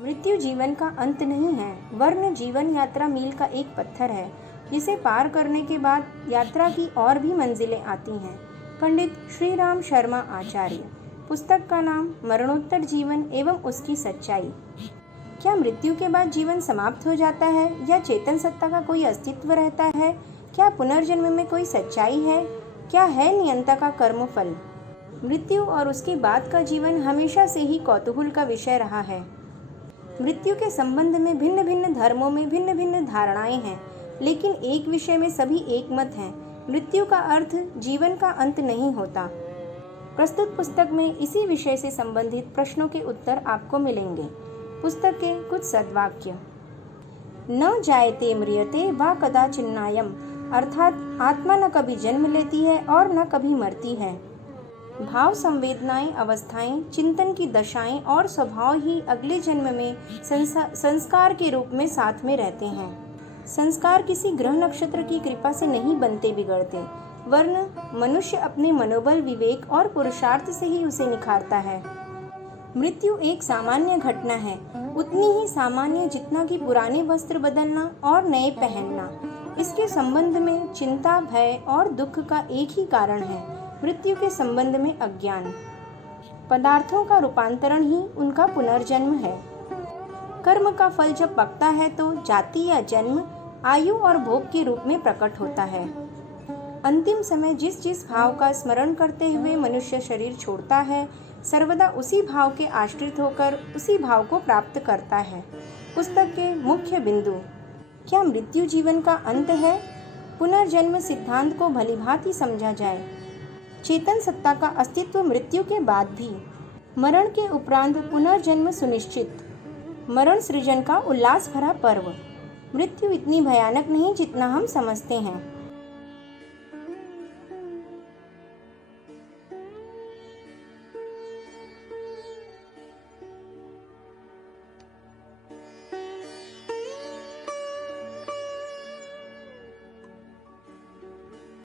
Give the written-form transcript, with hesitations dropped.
मृत्यु जीवन का अंत नहीं है, वरन जीवन यात्रा मील का एक पत्थर है, जिसे पार करने के बाद यात्रा की और भी मंजिलें आती हैं। पंडित श्री राम शर्मा आचार्य। पुस्तक का नाम मरणोत्तर जीवन एवं उसकी सच्चाई। क्या मृत्यु के बाद जीवन समाप्त हो जाता है या चेतन सत्ता का कोई अस्तित्व रहता है? क्या पुनर्जन्म में कोई सच्चाई है? क्या है नियंता का कर्मफल? मृत्यु और उसके बाद का जीवन हमेशा से ही कौतूहल का विषय रहा है। मृत्यु के संबंध में भिन्न भिन्न धर्मों में भिन्न भिन्न धारणाएं हैं, लेकिन एक विषय में सभी एक मत हैं। मृत्यु का अर्थ जीवन का अंत नहीं होता। प्रस्तुत पुस्तक में इसी विषय से संबंधित प्रश्नों के उत्तर आपको मिलेंगे। पुस्तक के कुछ सद्वाक्य। न जायते म्रियते वा कदाचिन्नायम, अर्थात आत्मा न कभी जन्म लेती है और न कभी मरती है। भाव, संवेदनाएं, अवस्थाएं, चिंतन की दशाएं और स्वभाव ही अगले जन्म में संस्कार के रूप में साथ में रहते हैं। संस्कार किसी ग्रह नक्षत्र की कृपा से नहीं बनते बिगड़ते, वरन मनुष्य अपने मनोबल, विवेक और पुरुषार्थ से ही उसे निखारता है। मृत्यु एक सामान्य घटना है, उतनी ही सामान्य जितना कि पुराने वस्त्र बदलना और नए पहनना। इसके संबंध में चिंता, भय और दुख का एक ही कारण है, मृत्यु के संबंध में अज्ञान। पदार्थों का रूपांतरण ही उनका पुनर्जन्म है। कर्म का फल जब पकता है तो जाति या जन्म, आयु और भोग के रूप में प्रकट होता है। अंतिम समय जिस जिस भाव का स्मरण करते हुए मनुष्य शरीर छोड़ता है, सर्वदा उसी भाव के आश्रित होकर उसी भाव को प्राप्त करता है। पुस्तक के मुख्य बिंदु। क्या मृत्यु जीवन का अंत है? पुनर्जन्म सिद्धांत को भलीभांति समझा जाए। चेतन सत्ता का अस्तित्व मृत्यु के बाद भी। मरण के उपरांत पुनर्जन्म सुनिश्चित। मरण सृजन का उल्लास भरा पर्व। मृत्यु इतनी भयानक नहीं जितना हम समझते हैं।